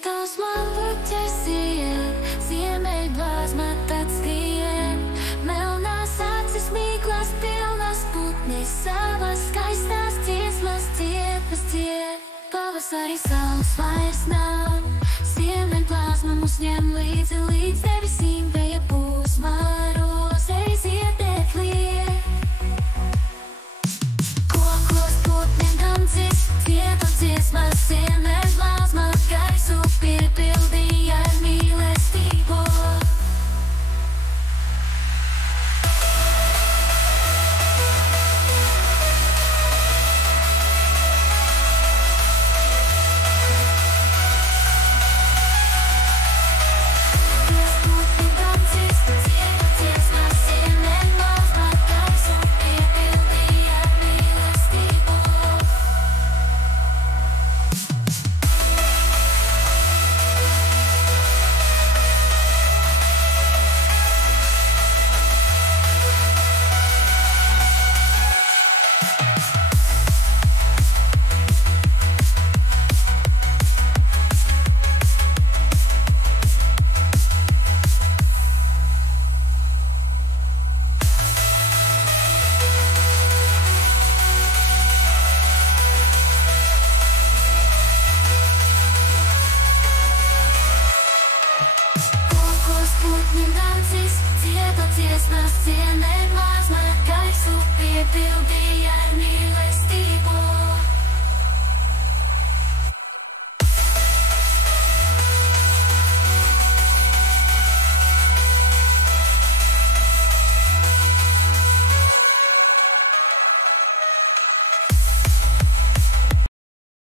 Tavs man puķers iet, ziemeļblāzma tad skrien. Melnās acis mīklas pilnas putnis, savas skaistās dziesmas dzied. Pavasarī saules vairs nav, ziemeļblāzma mūs ņem līdz debesīm. Vēja plūsma rozei ziedēt liek. Kokos putniem dancis, dziedam dziesmas, ziemeļblāzma gaisu piepildīja ar mīlestību. Kokos putniem dancis, dziedam dziesmas, ziemeļblāzma